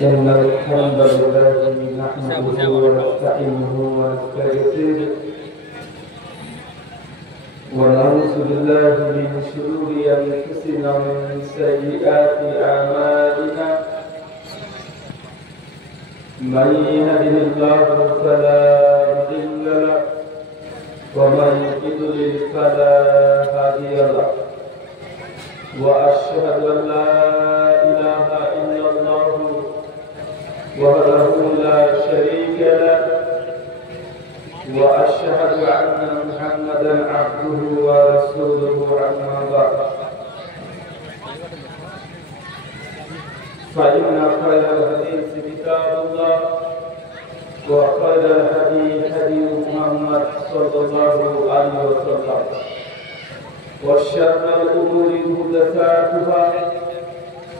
إن الحمد لله نحمده ونستعينه ونستغفره ونعوذ بالله من شرور أنفسنا ومن سيئات أعمالنا من يهده الله فلا مضل له ومن يضلل فلا هادي له وأشهد أن لا إله إلا الله وحده لا شريك له وأشهد أن محمدا عبده ورسوله أما بعد فإن خير الحديث كتاب الله وخير الهدي هدي محمد صلى الله عليه وسلم وشر الأمور محدثاتها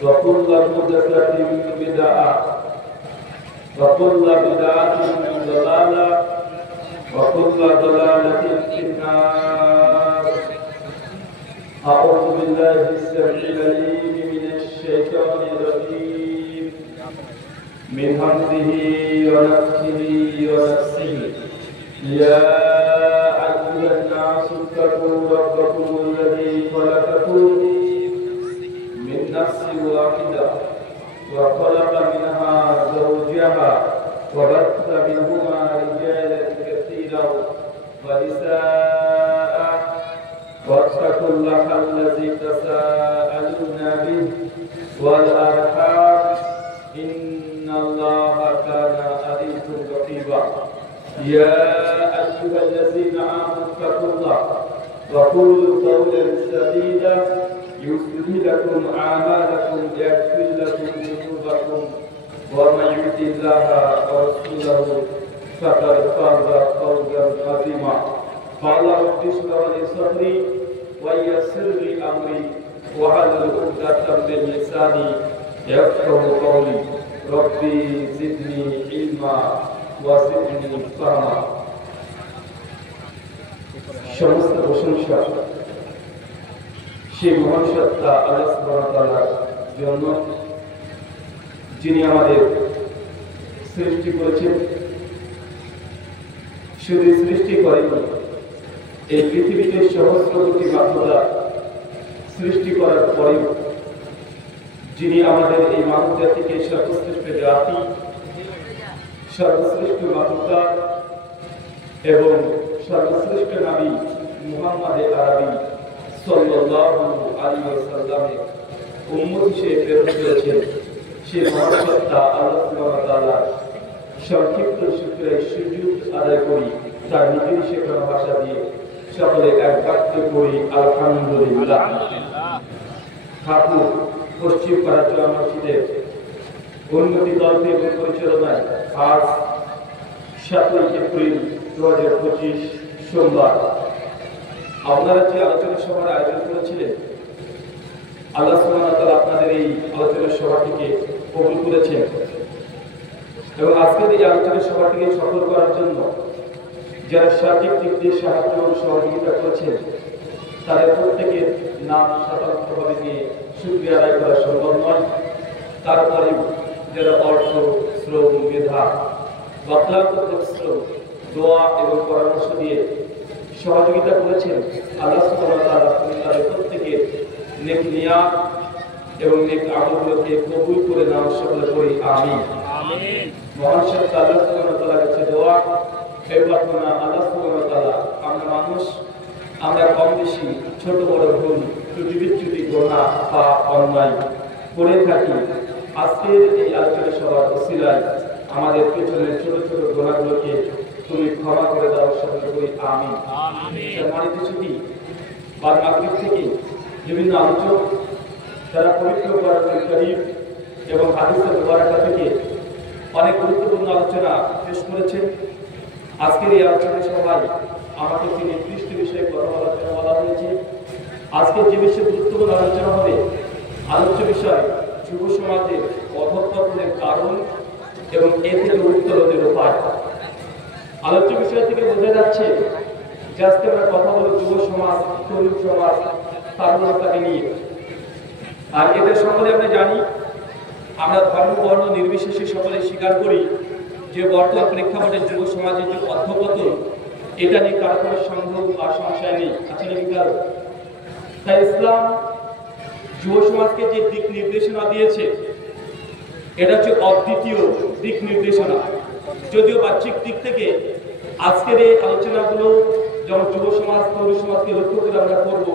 وكل محدثة بدعة وكل بدعة ضلالة وكل ضلالة في النار. أعوذ بالله السميع العليم من الشيطان الرجيم من همزه ونفخه ونفسه. يا أيها الناس اتقوا ربكم الذي خلقكم من نفس واحدة وخلق منها زوجها وبث منهما رجالا كثيرا ونساء واتقوا الله الذي تساءلون به والأرحام إن الله كان عليكم رقيبا. يا أيها الذين آمنوا اتقوا الله وقولوا قولا سديدا يصلح لكم أعمالكم ويغفر لكم ذنوبكم ومن يطع الله ورسوله فقد فاز فوزا عظيما. قال رب اشرح لي صدري ويسر لي أمري واحلل عقدة من لساني يفقهوا قولي. ربي زدني علما وزدني فهما. সমস্ত প্রশংসা সেই মহান সত্তা আল্লাহ সুবহানাহু ওয়া তাআলার জন্য, যিনি আমাদের সৃষ্টি করেছেন। শুধু সৃষ্টি করেননি, এই পৃথিবীতে সহস্র কোটি মানবতা সৃষ্টি করার পরেও যিনি আমাদের এই মানব জাতিকে সর্বশ্রেষ্ঠ জাতি, সর্বশ্রেষ্ঠ মানবতা এবং সর্বশ্রেষ্ঠ নবী মুহাম্মদ আরবি সাল্লাল্লাহু আলাইহি ওয়াসাল্লামের উম্মত হিসেবে প্রেরণ করেছেন, সেই মহান সত্তা আল্লাহ সুবহানাহু ওয়া তাআলার সংক্ষিপ্ত শুকরিয়া সুজুদ আদায় করি। তার নিজের শেখানো ভাষা দিয়ে সকলে এক বাক্যে পড়ি আলহামদুলিল্লাহ। ঠাকুর পশ্চিম পাড়া মসজিদের উন্নতি দলটি এবং পরিচালনায় আজ 7 এপ্রিল 2025 সোমবার আপনারা যে আলোচনা সভার আয়োজন করেছিলেন, আল্লাহ সুবহানাহু ওয়া তাআলা আপনাদের এই আলোচনা সভাটিকে কবুল করেছেন এবং আজকের এই আলোচনা সভাটিকে সফল করার জন্য যারা সার্বিক দিক দিয়ে সাহায্য এবং সহযোগিতা করেছেন তাদের প্রত্যেকের নাম স্বতন্ত্রভাবে নিয়ে শুকরিয়া আদায় করা সম্ভব নয়। তারপরে যারা অর্থ, শ্রম, মেধা, বাক্লান্ত পরিশ্রম, দোয়া এবং পরামর্শ দিয়ে সহযোগিতা করেছেন, আল্লাহ সুবহানাহু ওয়া তাআলা তাদের প্রত্যেকের নেক নিয়াত এবং নেক আমলগুলোকে কবুল করে নেওয়ার সকলে করি আমিন। মহান সত্তা আল্লাহ সুবহানাহু ওয়া তাআলার কাছে দোয়া এই প্রার্থনা, আল্লাহ সুবহানাহু ওয়া তাআলা আমরা মানুষ, আমরা কম বেশি ছোট বড় ভুল ত্রুটি বিচ্যুতি গুনাহ পাপ অন্যায় করে থাকি। আজকের এই আলোচনা সভার ওসিলায় আমাদের পেছনের ছোট ছোট গুনাহগুলোকে তুমি ক্ষমা করে দাও সকলে করি আমিন। সম্মানিত ছুটি বা মাগরিব থেকে বিভিন্ন আলোচক যারা পবিত্র কোরআনুল কারীম এবং হাদিসের মুবারাকা থেকে অনেক গুরুত্বপূর্ণ আলোচনা পেশ করেছেন। আজকের এই আলোচনা সভায় আমাকে একটি নির্দিষ্ট বিষয়ে কথা বলার জন্য বলা হয়েছে। আজকের যে বিষয়ে গুরুত্বপূর্ণ আলোচনা হবে, আলোচ্য বিষয় যুব সমাজের অধঃপতনের কারণ এবং এ থেকে উত্তরণের উপায়। আলোচ্য বিষয় থেকে বোঝা যাচ্ছে যে আজকে আমরা কথা বলব যুব সমাজ, তরুণ সমাজ, তারুণ্যতাকে নিয়ে। আর এদের সম্বন্ধে আমরা জানি আমরা ধর্ম বর্ণ নির্বিশেষে সকলে স্বীকার করি যে বর্তমান প্রেক্ষাপটে যুব সমাজের যে অধঃপতন, এটা নিয়ে কারো কোনো সন্দেহ বা সংশয় নেই, আছে নাকি কারো? তাই ইসলাম যুব সমাজকে যে দিক নির্দেশনা দিয়েছে এটা হচ্ছে অদ্বিতীয় দিক নির্দেশনা। যদিও বাহ্যিক দিক থেকে আজকের এই আলোচনাগুলো যেমন যুব সমাজ তরুণ সমাজকে লক্ষ্য করে আমরা করবো,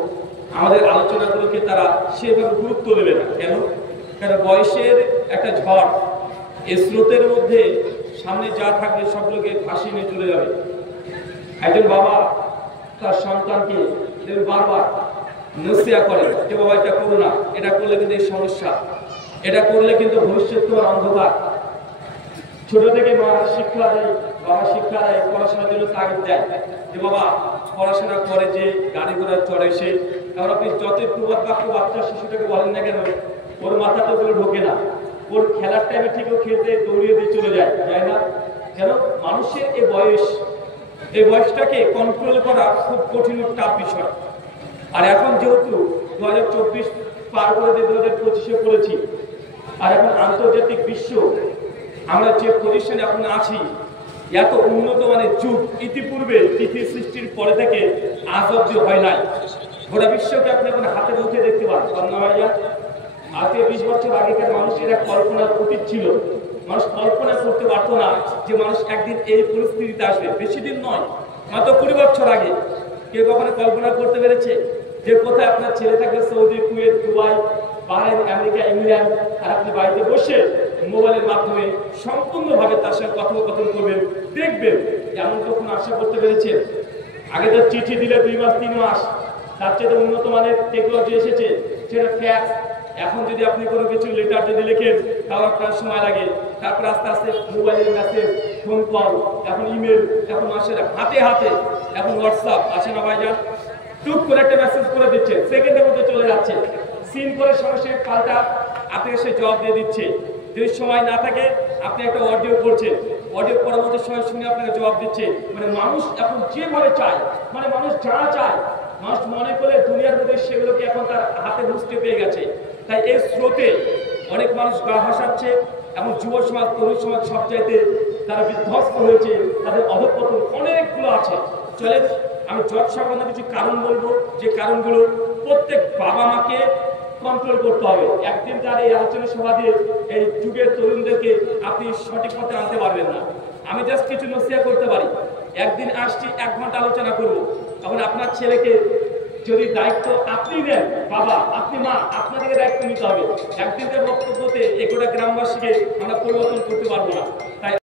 আমাদের আলোচনাগুলোকে তারা সেভাবে গুরুত্ব দেবে না। কেন? কারণ বয়সের একটা ঝড়, এই স্রোতের মধ্যে সামনে যা থাকবে সবগুলোকে ভাসিয়ে নিয়ে চলে যাবে। একজন বাবা তার সন্তানকে বারবার নসিহত করে যে বাবা এটা করো না, এটা করলে কিন্তু এই সমস্যা, এটা করলে কিন্তু ভবিষ্যৎ তোমার অন্ধকার। ছোট থেকে মা শিক্ষা দেয়, বাবা শিক্ষা দেয়, পড়াশোনার জন্য তাগিদ দেয় যে বাবা পড়াশোনা করে, যে গাড়ি ঘোড়া চড়ে সে। কারণ আপনি যতই প্রবাদ বাক্য বাচ্চা শিশুটাকে বলেন না কেন, ওর মাথাটা ওগুলো ঢোকে না। ওর খেলার টাইমে ঠিকও খেলতে দৌড়িয়ে দিয়ে চলে যায় না। কেন? মানুষের এই বয়সটাকে কন্ট্রোল করা খুব কঠিন টাফ বিষয়। আর এখন যেহেতু 2024 পার করে দিয়ে 2025-এ পড়েছি, আর এখন আন্তর্জাতিক বিশ্ব আমরা যে পজিশনে এখন আছি, এত উন্নত মানের যুগ ইতিপূর্বে পৃথিবী সৃষ্টির পরে থেকে আজ অব্দি হয় নাই। গোটা বিশ্বকে আপনি এখন হাতের মুঠে দেখতে পান। আজকে 20 বছর আগেকার মানুষের এক কল্পনার অতীত ছিল। মানুষ কল্পনা করতে পারত না যে মানুষ একদিন এই পরিস্থিতিতে আসবে। বেশি দিন নয়, মাত্র 20 বছর আগে কেউ কখনো কল্পনা করতে পেরেছে যে কোথায় আপনার ছেলে থাকবে Saudi, Kuwait, Dubai, Bahrain, America, England, আর আপনি বাড়িতে বসে মোবাইলের মাধ্যমে সম্পূর্ণভাবে তার সঙ্গে কথোপকথন করবেন, দেখবেন। এমন কখনো আশা করতে পেরেছেন? আগে তো চিঠি দিলে 2 মাস 3 মাস, তার চেয়ে উন্নত মানের টেকনোলজি এসেছে, সেটা ফ্যাক্স। এখন যদি আপনি কোনো কিছু লেটার যদি লেখেন তাও আপনার সময় লাগে। তারপর আস্তে আস্তে মোবাইলের মেসেজ, ফোন কল, এখন ইমেল, এখন মাসের হাতে হাতে, এখন হোয়াটসঅ্যাপ আছে না ভাইজান? টুক করে একটা মেসেজ করে দিচ্ছে, সেকেন্ডের মধ্যে চলে যাচ্ছে। সিন করে সঙ্গে পাল্টা আপনাকে সে জবাব দিয়ে দিচ্ছে। যদি সময় না থাকে আপনি একটা অডিও করছেন, অডিও পরবর্তী সময় শুনে আপনাকে জবাব দিচ্ছে। মানে মানুষ এখন যেভাবে চায়, মানে মানুষ যা চায়, মানুষ মনে করে দুনিয়ার মধ্যে সেগুলোকে এখন তার হাতে বুঝতে পেয়ে গেছে। তাই এই স্রোতে অনেক মানুষ গা ভাসাচ্ছে, এবং যুব সমাজ তরুণ সমাজ সবচাইতে তারা বিধ্বস্ত হয়েছে, তাদের অধঃপতন অনেকগুলো আছে। চলেন আমি জটসংক্রান্ত কিছু কারণ বলবো, যে কারণগুলো প্রত্যেক বাবা মাকে কন্ট্রোল করতে হবে। একদিন তার এই আলোচনা সভা দিয়ে এই যুগের তরুণদেরকে আপনি সঠিক পথে আনতে পারবেন না। আমি জাস্ট কিছু নসিহত করতে পারি। একদিন আসছি 1 ঘন্টা আলোচনা করব, তখন আপনার ছেলেকে যদি দায়িত্ব আপনি নেন, বাবা আপনি মা, আপনাদেরকে দায়িত্ব নিতে হবে। একদিনের বক্তব্যতে এই গোটা গ্রামবাসীকে আমরা পরিবর্তন করতে পারবো না। তাই